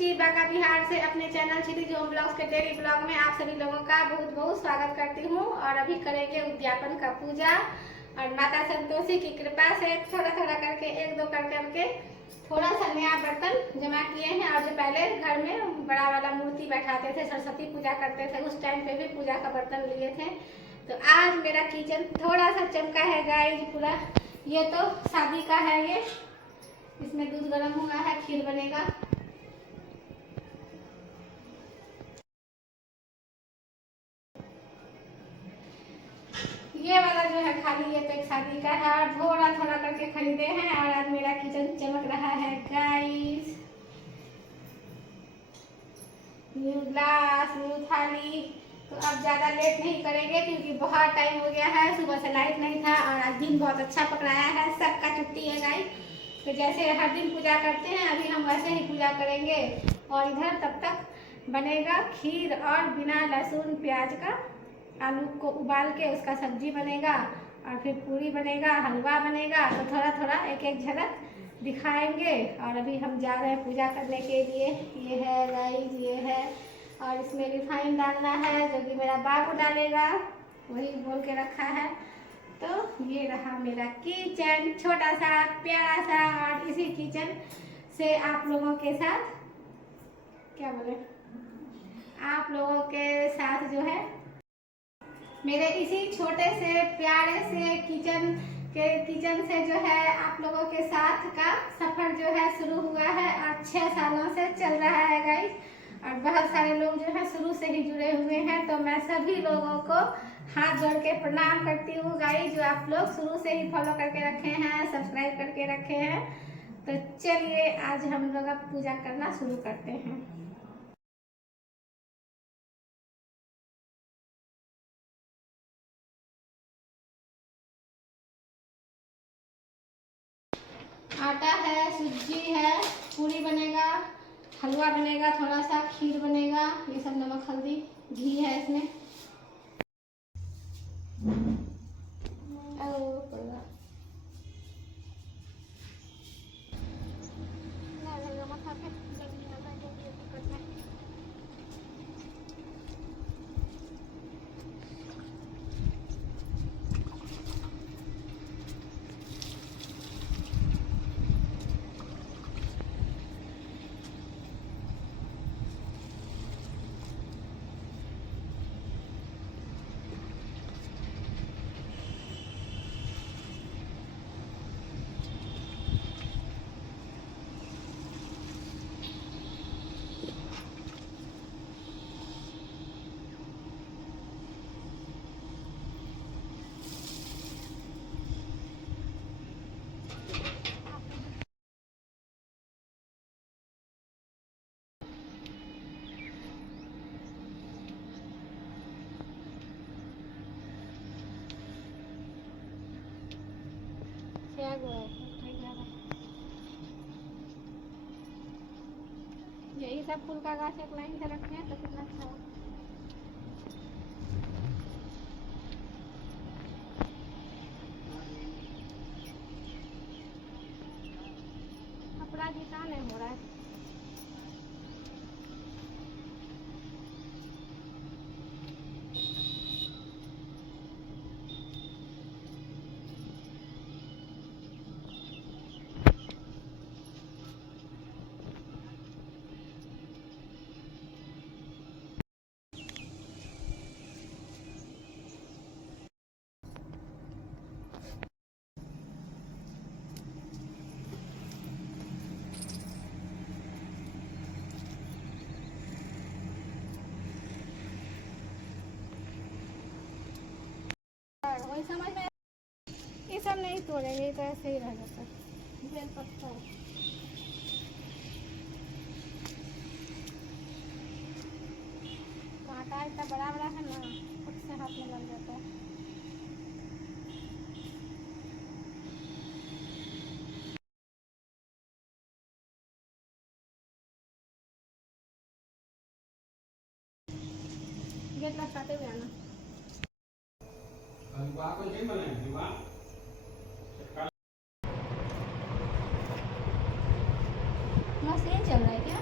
सृष्टि बांका बिहार से अपने चैनल क्षितिज home blogs के डेली ब्लॉग में आप सभी लोगों का बहुत बहुत स्वागत करती हूँ। और अभी करेंगे उद्यापन का पूजा और माता संतोषी की कृपा से थोड़ा थोड़ा करके एक दो कर करके थोड़ा सा नया बर्तन जमा किए हैं। और जो पहले घर में बड़ा वाला मूर्ति बैठाते थे, सरस्वती पूजा करते थे, उस टाइम पे भी पूजा का बर्तन लिए थे। तो आज मेरा किचन थोड़ा सा चमका है गाइस पूरा। ये तो शादी का है, ये इसमें दूध गर्म हुआ है, खीर बनेगा। ये वाला जो है खाली ये तो एक शादी का है और थोड़ा थोड़ा करके खरीदे हैं। और आज मेरा किचन चमक रहा है गाइस। न्यू ग्लास, न्यू थाली। तो अब ज़्यादा लेट नहीं करेंगे क्योंकि बहुत टाइम हो गया है, सुबह से लाइट नहीं था और आज दिन बहुत अच्छा पकड़ाया है। सबका छुट्टी है गाइस, तो जैसे हर दिन पूजा करते हैं अभी हम वैसे ही पूजा करेंगे। और इधर तब तक बनेगा खीर और बिना लहसुन प्याज का आलू को उबाल के उसका सब्जी बनेगा और फिर पूरी बनेगा, हलवा बनेगा। तो थोड़ा थोड़ा एक एक झलक दिखाएंगे। और अभी हम जा रहे हैं पूजा करने के लिए। ये है राइस, ये है और इसमें रिफाइन डालना है जो कि मेरा बाबू डालेगा, वही बोल के रखा है। तो ये रहा मेरा किचन, छोटा सा प्यारा सा। और इसी किचन से आप लोगों के साथ क्या बोले, आप लोगों के साथ जो है मेरे इसी छोटे से प्यारे से किचन से जो है आप लोगों के साथ का सफर जो है शुरू हुआ है और 6 सालों से चल रहा है गाइस। और बहुत सारे लोग जो है शुरू से ही जुड़े हुए हैं। तो मैं सभी लोगों को हाथ जोड़ के प्रणाम करती हूँ गाइस, जो आप लोग शुरू से ही फॉलो करके रखे हैं, सब्सक्राइब करके रखे हैं। तो चलिए आज हम लोग अब पूजा करना शुरू करते हैं। आटा है, सूजी है, पूरी बनेगा, हलवा बनेगा, थोड़ा सा खीर बनेगा। ये सब नमक हल्दी घी है इसमें। यही सब फूल का गाछ एक लाइन से रखे हैं तो कितना अच्छा हो। कपड़ा जीता नहीं हो रहा है। वही समझ में ये सब नहीं तोड़ेंगे तो ऐसे ही रह जाता है। बेल पत्ता कांटा इतना बड़ा बड़ा है ना, खुद से हाथ में लग जाता है। गेट लटकाते हुए आना। मशीन चल रहा है क्या?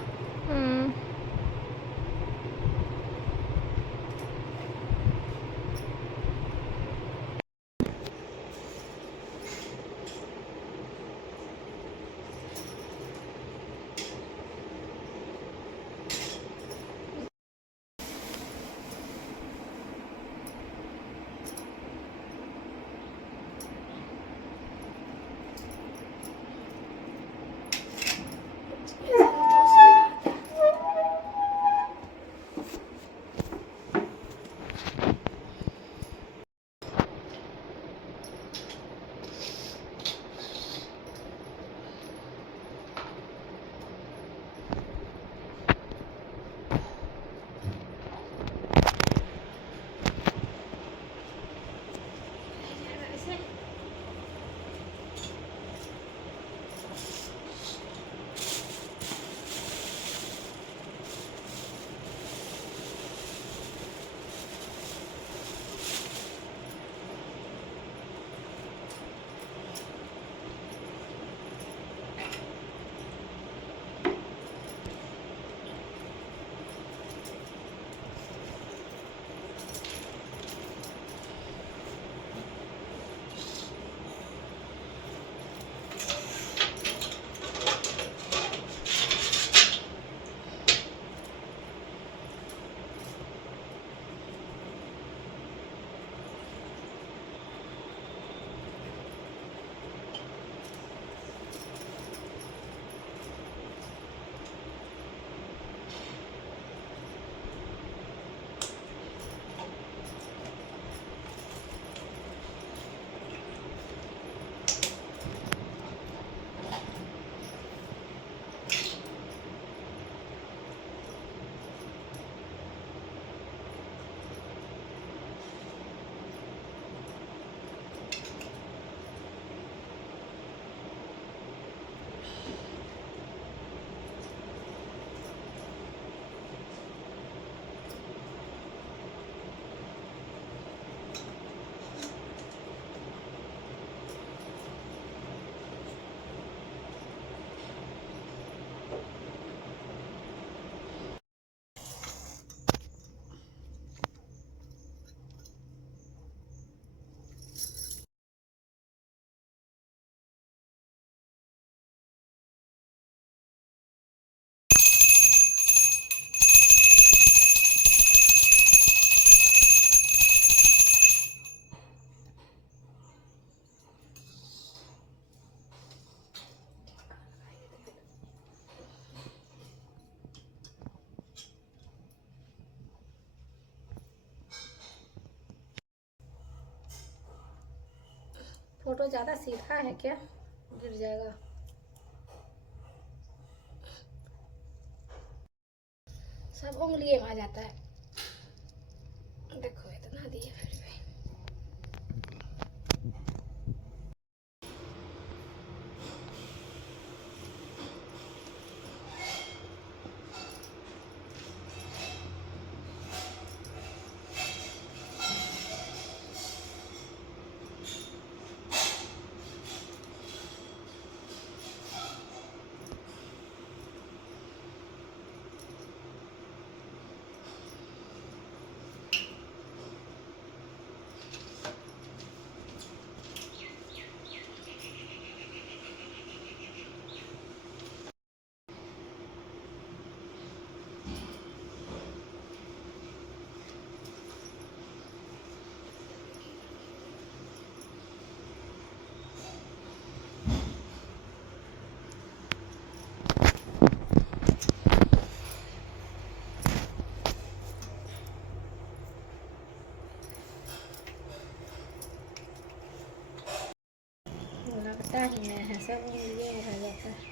फोटो ज़्यादा सीधा है क्या, गिर जाएगा। सब उंगलियों में आ जाता है। देखो इतना दिया फिर भी। लगता ही नहीं है, सब उंगलियों में रह जाता है।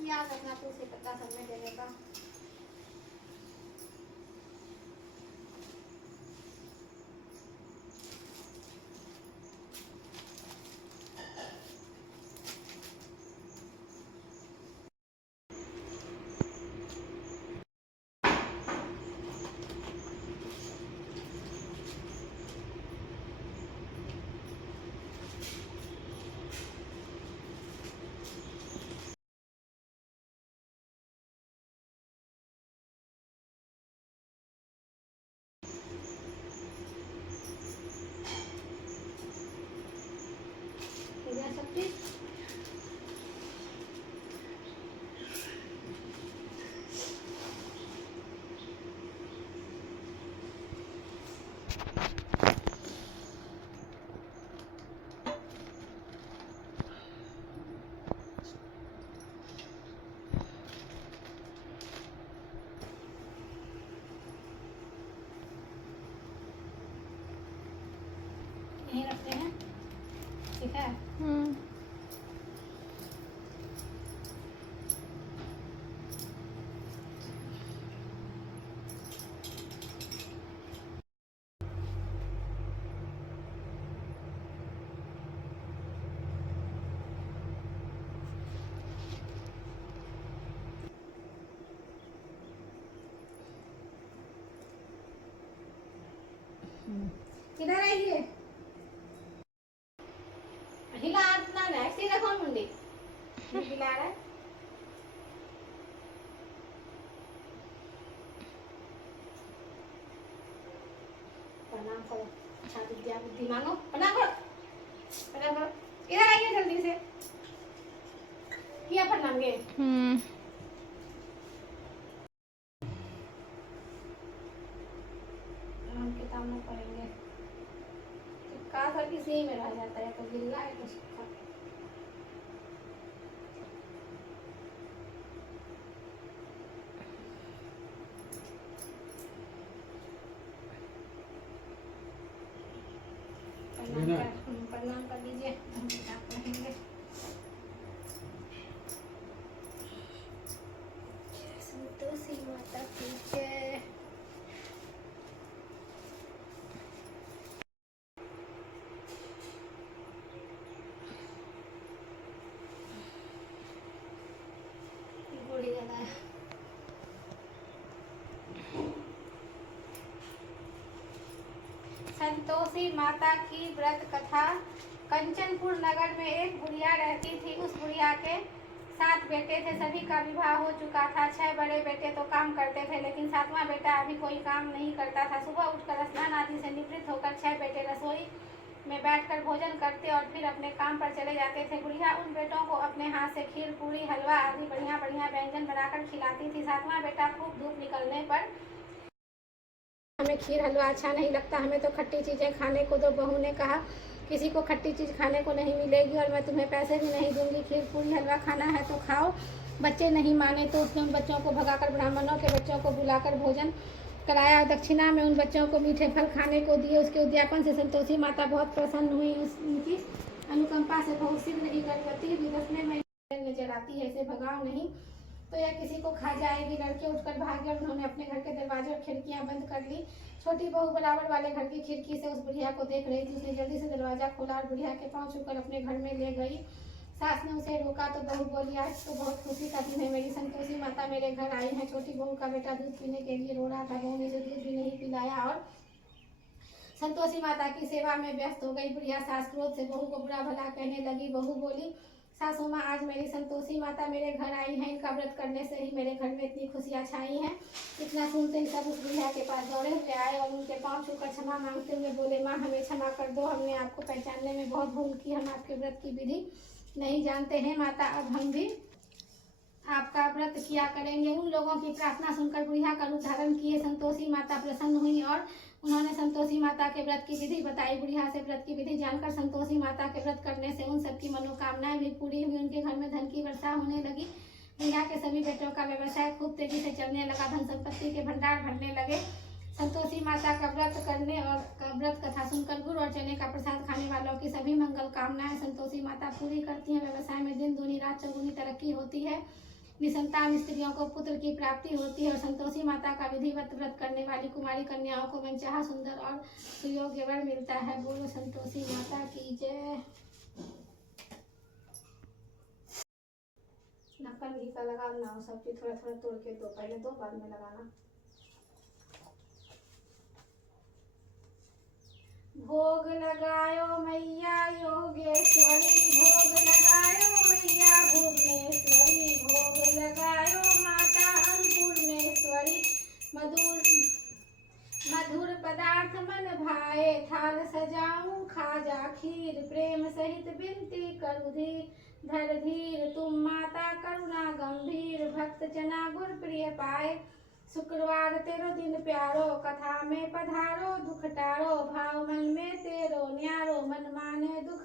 याद रखना तुलसी पत्ता सब में देने का। यहीं रखते हैं, ठीक है। किधर आइए, हिला ना ऐसे ही रखो मुंडी, हिला रहा है। प्रणाम करो, अच्छा विद्या बुद्धि मांगो, प्रणाम करो, प्रणाम करो। इधर आइए जल्दी से, किया प्रणाम गे। हम किताब में पढ़ेंगे, का सर किसी में रह जाता है, तो गिल्ला है तो सूखा। प्रणाम कर लीजिए, हम किताब पढ़ेंगे। संतोषी माता की जय। गोली ज्यादा है। संतोषी माता की व्रत कथा। कंचनपुर नगर में एक बुढ़िया रहती थी। उस बुढ़िया के 7 बेटे थे, सभी का विवाह हो चुका था। 6 बड़े बेटे तो काम करते थे, लेकिन 7वां बेटा अभी कोई काम नहीं करता था। सुबह उठकर स्नान आदि से निवृत्त होकर 6 बेटे रसोई में बैठकर भोजन करते और फिर अपने काम पर चले जाते थे। बुढ़िया उन बेटों को अपने हाथ से खीर, पूरी, हलवा आदि बढ़िया बढ़िया व्यंजन बनाकर खिलाती थी। सातवां बेटा खूब धूप निकलने पर, हमें खीर हलवा अच्छा नहीं लगता, हमें तो खट्टी चीज़ें खाने को दो। बहू ने कहा, किसी को खट्टी चीज़ खाने को नहीं मिलेगी और मैं तुम्हें पैसे भी नहीं दूंगी। खीर पूरी हलवा खाना है तो खाओ। बच्चे नहीं माने तो उसने उन बच्चों को भगाकर ब्राह्मणों के बच्चों को बुलाकर भोजन कराया। दक्षिणा में उन बच्चों को मीठे फल खाने को दिए। उसके उद्यापन से संतोषी माता बहुत प्रसन्न हुई। उनकी अनुकंपा से बहुत शीघ्र ही गर्भवती विदसने में नजर आती है, इसे भगाओ नहीं तो यह किसी को खा जाएगी। लड़के उठकर भागे और उन्होंने अपने घर के दरवाजे और खिड़कियां बंद कर ली। छोटी बहू बराबर वाले घर की खिड़की से उस बुढ़िया को देख रही थी। उसने जल्दी से दरवाजा खोला और बुढ़िया के पांव छूकर अपने घर में ले गई। सास ने उसे रोका तो बहू बोली, आज तो बहुत खुशी का दिन है, मेरी संतोषी माता मेरे घर आई है। छोटी बहू का बेटा दूध पीने के लिए रो रहा था। बहू ने उसे दूध भी नहीं पिलाया और संतोषी माता की सेवा में व्यस्त हो गई। बुढ़िया सास क्रोध से बहू को बुरा भला कहने लगी। बहू बोली, सासू माँ, आज मेरी संतोषी माता मेरे घर आई हैं, इनका व्रत करने से ही मेरे घर में इतनी खुशियाँ छाई हैं। इतना सुनते ही सब उस बुढ़िया के पास दौड़े हुए आए और उनके पांव छूकर क्षमा मांगते हुए बोले, माँ हमें क्षमा कर दो, हमने आपको पहचानने में बहुत भूल की, हम आपके व्रत की विधि नहीं जानते हैं माता, अब हम भी आपका व्रत किया करेंगे। उन लोगों की प्रार्थना सुनकर बुढ़िया का रूप धारण किए संतोषी माता प्रसन्न हुई और उन्होंने संतोषी माता के व्रत की विधि बताई। बुढ़िया से व्रत की विधि जानकर संतोषी माता के व्रत करने से उन सबकी मनोकामनाएं भी पूरी हुई। उनके घर में धन की वर्षा होने लगी। बुढ़िया के सभी बेटों का व्यवसाय खूब तेजी से चलने लगा। धन संपत्ति के भंडार भरने लगे। संतोषी माता का व्रत करने और व्रत कथा सुनकर गुड़ और चने का प्रसाद खाने वालों की सभी मंगल कामनाएं संतोषी माता पूरी करती हैं। व्यवसाय में दिन दूनी रात चौगुनी तरक्की होती है। निसंतान स्त्रियों को पुत्र की प्राप्ति होती है और संतोषी माता का विधिवत व्रत करने वाली कुमारी कन्याओं को मनचाहा सुंदर और सुयोग्य वर मिलता है। बोलो संतोषी माता की जय। ढक्कन घी का लगाना हो, सब चीज थोड़ा थोड़ा तोड़ के दो, पहले दो बाद में लगाना। भोग लगायो मैया योगेश्वरी, भोग लगायो मैया भुवनेश्वरी, भोग लगायो माता अन्नपूर्णेश्वरी। मधुर पदार्थ मन भाए, थाल सजाऊं खाजा खीर, प्रेम सहित विनती करूं धर धीर, तुम माता करुणा गंभीर, भक्त जना गुर प्रिय पाए। शुक्रवार तेरो दिन प्यारो, कथा में पधारो, दुख टारो, भाव मन में तेरो न्यारो, मन माने दुख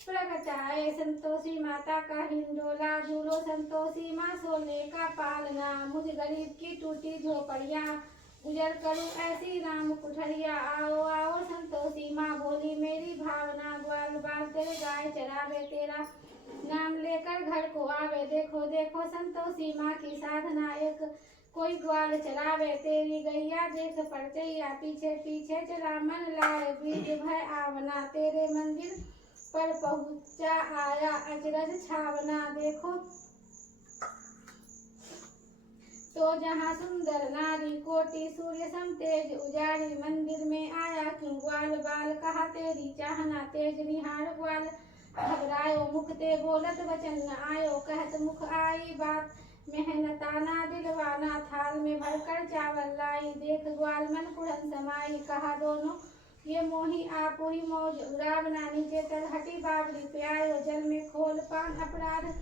प्रगटाए। संतोषी माता का हिंडोला झूलो, संतोषी माँ सोने का पालना, मुझ गरीब की टूटी झोपड़िया, गुजर करूं ऐसी राम कुठरिया। आओ आओ संतोषी माँ बोली मेरी भावना, ग्वाल बाल तेरे गाय चरावे, तेरा नाम लेकर घर को आवे। देखो देखो संतोषी माँ की साधना, एक कोई ग्वाल चरावे, तेरी गैया देख परचैया, पीछे पीछे चला मन लाए, बीज भय आवना, तेरे मंदिर पर पहुँचा आया अजरज छावना। देखो तो जहाँ सुंदर नारी, कोटि सूर्य सम तेज उजाड़ी, मंदिर में आया क्यों ग्वाल बाल, कहा तेरी चाहना, तेज निहार ग्वाल घबरायो, मुख ते बोलत वचन न आयो, कहत मुख आई बात मेहनताना दिलवाना, थाल में भरकर चावल लाई, देख ग्वाल मन कुढ़न समाई, कहा दोनों ये मोही आप ही मौज उड़ावना, नीचे तरहटी बावड़ी पे आयो, जल में खोल पान अपराध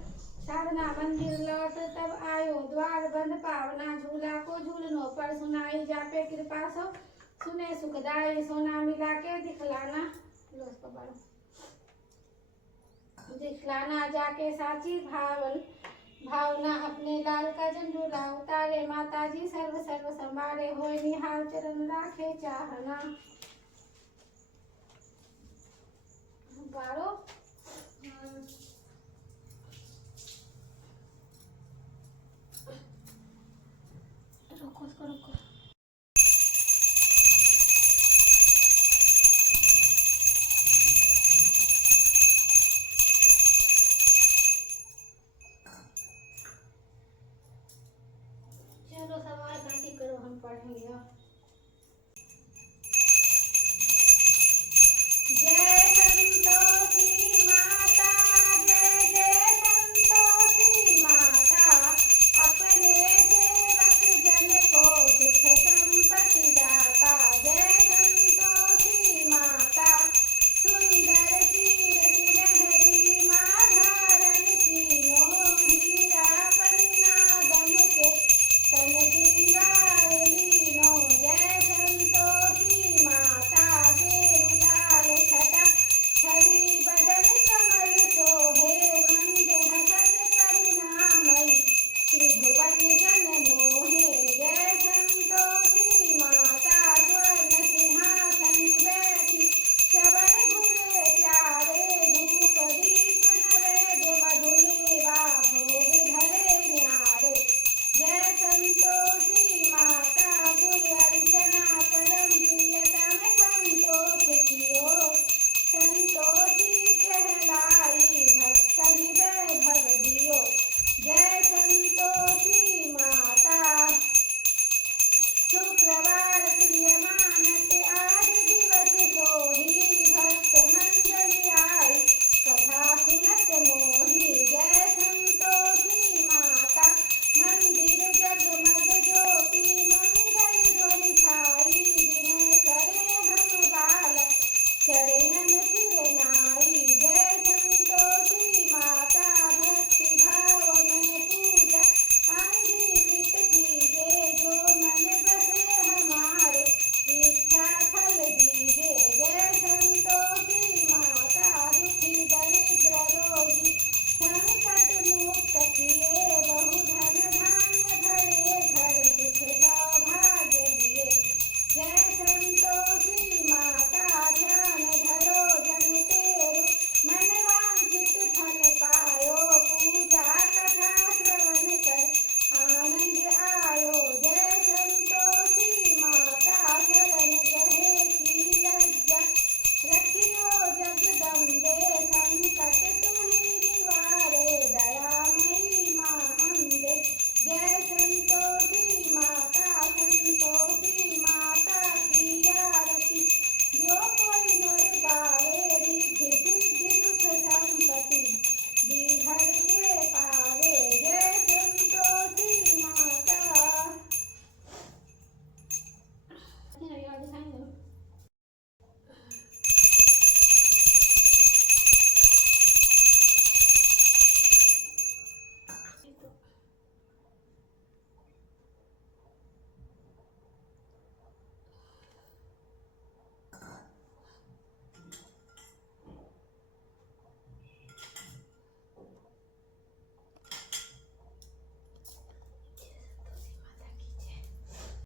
साधना, मंदिर लौट तब आयो, द्वार बंद पावना, झूला को झूलनों पर सुनाई, जापे कृपा सो सुने सुखदाई, सोना मिला के दिखलाना जाके साची भावना, अपने लाल का झंडूला उतारे, माता जी सर्व सर्व संभारे, होय निहाल चरण राखे चाहना। बारो